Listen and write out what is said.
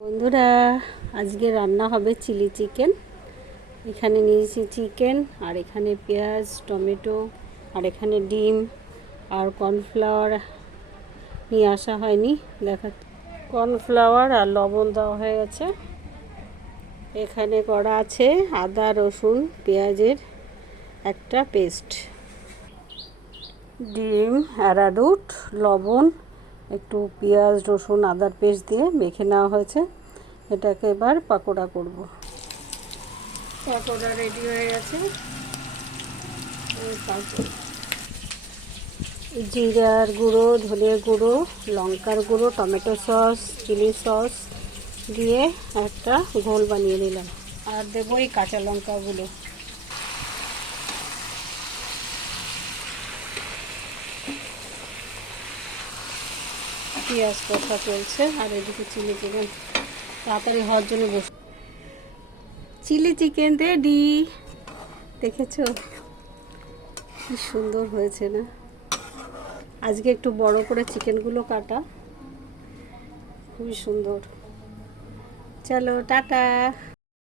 বন্ধুরা, আজকে রান্না হবে চিলি চিকেন। এখানে নিয়েছি চিকেন, আর এখানে পেঁয়াজ, টমেটো, আর এখানে ডিম আর কর্নফ্লাওয়ার নিয়ে আসা হয়নি, দেখা কর্নফ্লাওয়ার আর লবণ দেওয়া হয়ে গেছে। এখানে করা আছে আদা রসুন পেঁয়াজের একটা পেস্ট, ডিম, অ্যারারুট, লবণ, একটু পেঁয়াজ রসুন আদার পেস্ট দিয়ে মেখে নেওয়া হয়েছে। এটাকে এবার পাকোড়া করব। পাকোড়া রেডি হয়ে গেছে। জিরার গুঁড়ো, ধনে গুঁড়ো, লঙ্কার গুঁড়ো, টমেটো সস, চিলি সস দিয়ে একটা ঘোল বানিয়ে নিলাম। আর দেবো এই কাঁচা লঙ্কাগুলো। পেঁয়াজ কষা চলছে, আর এদিকে চিলি চিকেন তাড়াতাড়ি হওয়ার জন্য বসে। Chilli chicken ready. দেখেছো কি সুন্দর হয়েছে না? আজকে একটু বড় করে চিকেনগুলো কাটা, খুবই সুন্দর। চলো টাটা।